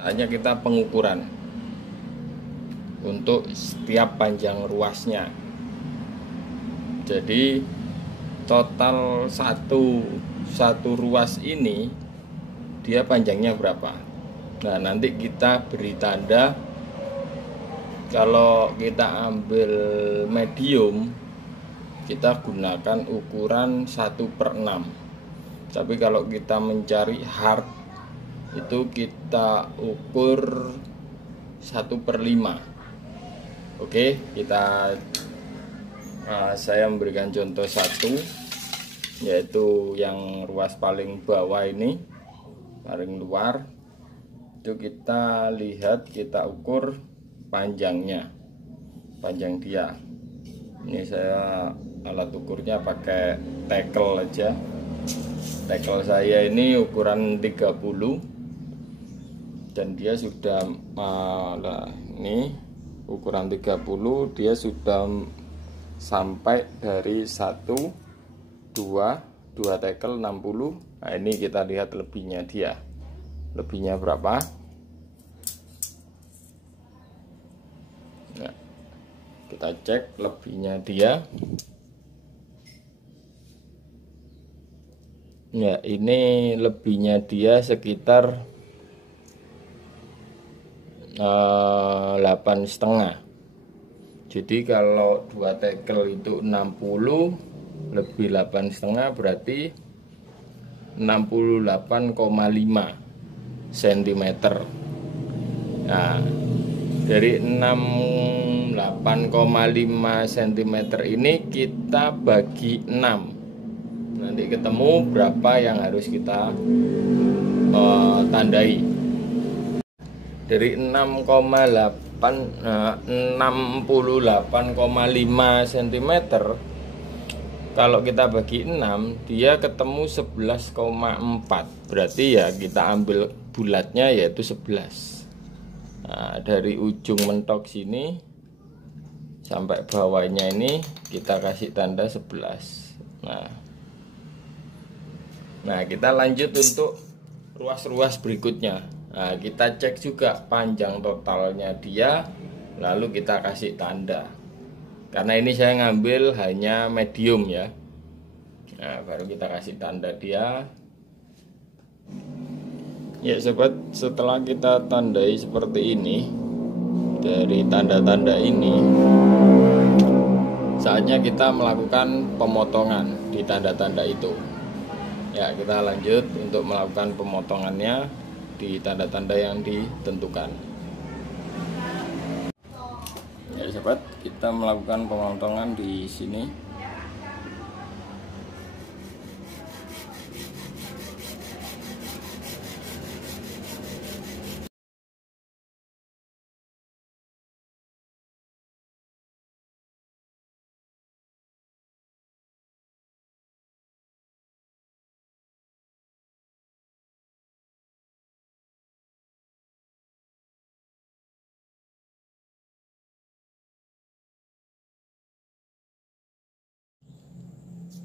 Saatnya kita pengukuran untuk setiap panjang ruasnya. Jadi total satu ruas ini dia panjangnya berapa. Nah, nanti kita beri tanda. Kalau kita ambil medium, kita gunakan ukuran 1/6. Tapi kalau kita mencari hard, itu kita ukur 1/5. Oke, saya memberikan contoh satu, yaitu yang ruas paling bawah ini, paling luar. Itu kita lihat, kita ukur panjangnya, panjang dia. Ini saya alat ukurnya pakai tackle aja. Tackle saya ini ukuran 30 dan dia sudah ini ukuran 30, dia sudah sampai dari 2 tackle 60. Nah, ini kita lihat lebihnya dia. Lebihnya berapa? Nah, kita cek lebihnya dia. Ya, ini lebihnya dia sekitar 8,5. Jadi kalau 2 tackle itu 60 lebih 8,5 berarti 68,5 cm. Nah, dari 68,5 cm ini kita bagi 6. Nanti ketemu berapa yang harus kita tandai. Dari 68,5 cm, kalau kita bagi 6, dia ketemu 11,4. Berarti ya kita ambil bulatnya yaitu 11. Nah, dari ujung mentok sini sampai bawahnya ini kita kasih tanda 11. Nah, kita lanjut untuk ruas-ruas berikutnya. Nah, kita cek juga panjang totalnya dia, lalu kita kasih tanda. Karena ini saya ngambil hanya medium ya. Nah, baru kita kasih tanda dia. Ya sobat, setelah kita tandai seperti ini, dari tanda-tanda ini, saatnya kita melakukan pemotongan di tanda-tanda itu. Ya, kita lanjut untuk melakukan pemotongannya di tanda-tanda yang ditentukan. Ya sobat, kita melakukan pemotongan di sini.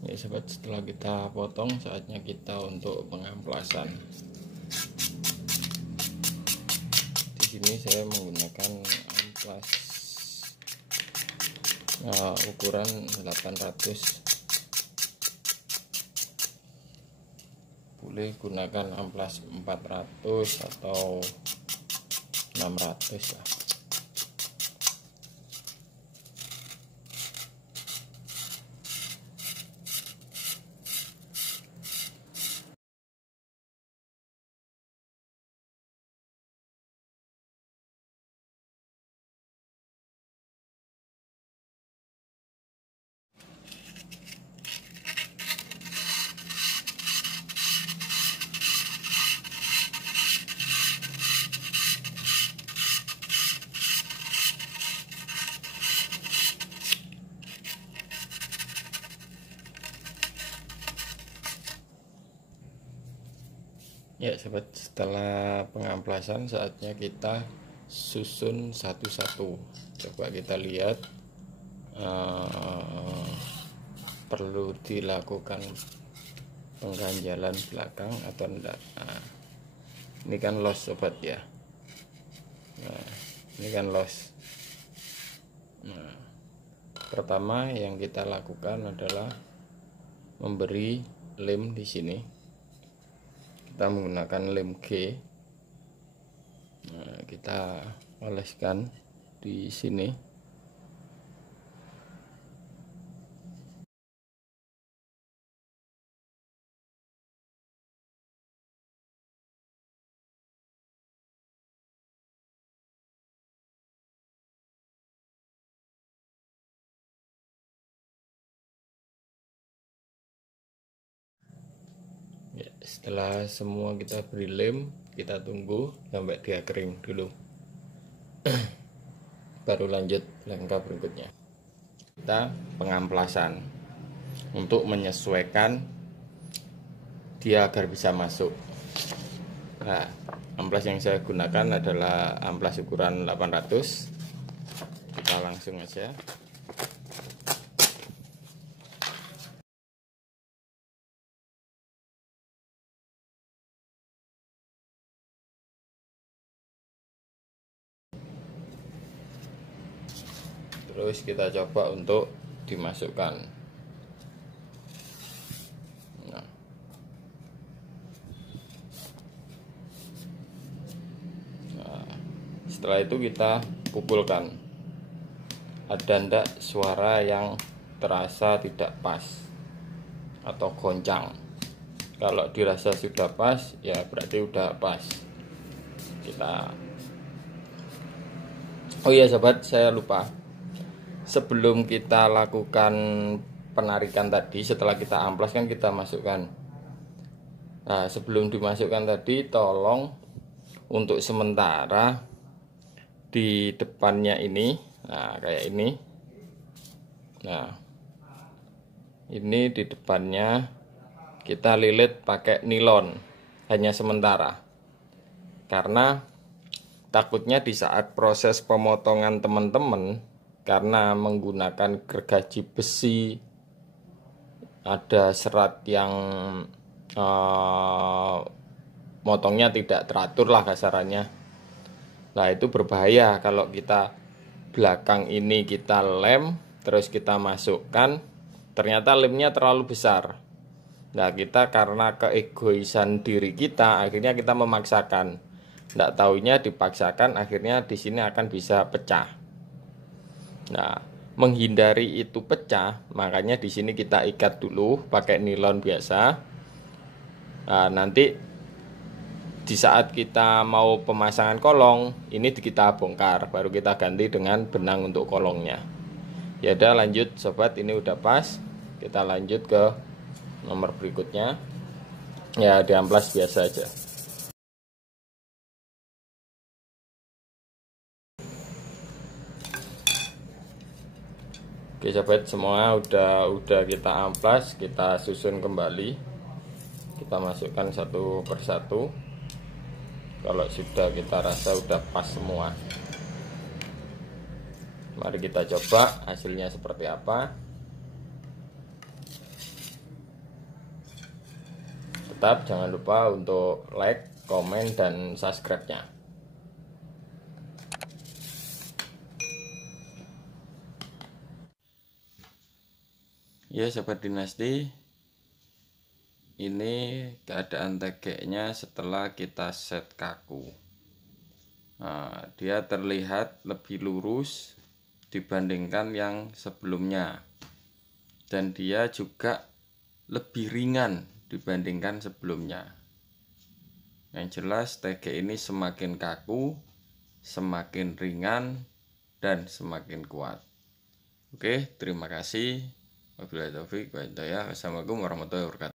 Ya sobat, setelah kita potong, saatnya kita untuk pengamplasan. Di sini saya menggunakan amplas ukuran 800. Boleh gunakan amplas 400 atau 600 lah. Ya sobat, setelah pengamplasan saatnya kita susun satu-satu. Coba kita lihat, perlu dilakukan pengganjalan belakang atau enggak. Nah, ini kan los sobat ya. Ini kan los. Nah, pertama yang kita lakukan adalah memberi lem di sini. Kita menggunakan lem G. Nah, kita oleskan di sini. Ya, setelah semua kita beri lem, kita tunggu sampai dia kering dulu. Baru lanjut langkah berikutnya. Kita pengamplasan untuk menyesuaikan dia agar bisa masuk. Nah, amplas yang saya gunakan adalah amplas ukuran 800. Kita langsung aja. Terus kita coba untuk dimasukkan. Nah, setelah itu kita pukulkan. Ada ndak suara yang terasa tidak pas atau goncang? Kalau dirasa sudah pas, ya berarti udah pas. Oh iya sobat, saya lupa. Sebelum kita lakukan penarikan tadi, setelah kita amplas kan kita masukkan. Nah, sebelum dimasukkan tadi, tolong untuk sementara di depannya ini, nah kayak ini. Nah, ini di depannya kita lilit pakai nilon, hanya sementara. Karena takutnya di saat proses pemotongan teman-teman, karena menggunakan gergaji besi, ada serat yang motongnya tidak teratur lah kasarannya. Nah, itu berbahaya kalau kita belakang ini kita lem, terus kita masukkan, ternyata lemnya terlalu besar. Nah, kita karena keegoisan diri kita, akhirnya kita memaksakan. Tidak taunya dipaksakan, akhirnya di sini akan bisa pecah. Nah, menghindari itu pecah, makanya di sini kita ikat dulu pakai nilon biasa. Nah, nanti di saat kita mau pemasangan kolong, ini kita bongkar, baru kita ganti dengan benang untuk kolongnya. Ya udah, lanjut sobat, ini udah pas. Kita lanjut ke nomor berikutnya. Ya, diamplas biasa aja. Oke sobat, semua udah kita amplas, kita susun kembali. Kita masukkan satu persatu. Kalau sudah kita rasa udah pas semua, mari kita coba hasilnya seperti apa. Tetap jangan lupa untuk like, komen, dan subscribe-nya. Ya sobat dinasti, ini keadaan tegeknya setelah kita set kaku. Nah, dia terlihat lebih lurus dibandingkan yang sebelumnya, dan dia juga lebih ringan dibandingkan sebelumnya. Yang jelas tegek ini semakin kaku, semakin ringan, dan semakin kuat. Oke, terima kasih. Wabillahi taufiq wa hidayah. Wassalamualaikum warahmatullahi wabarakatuh.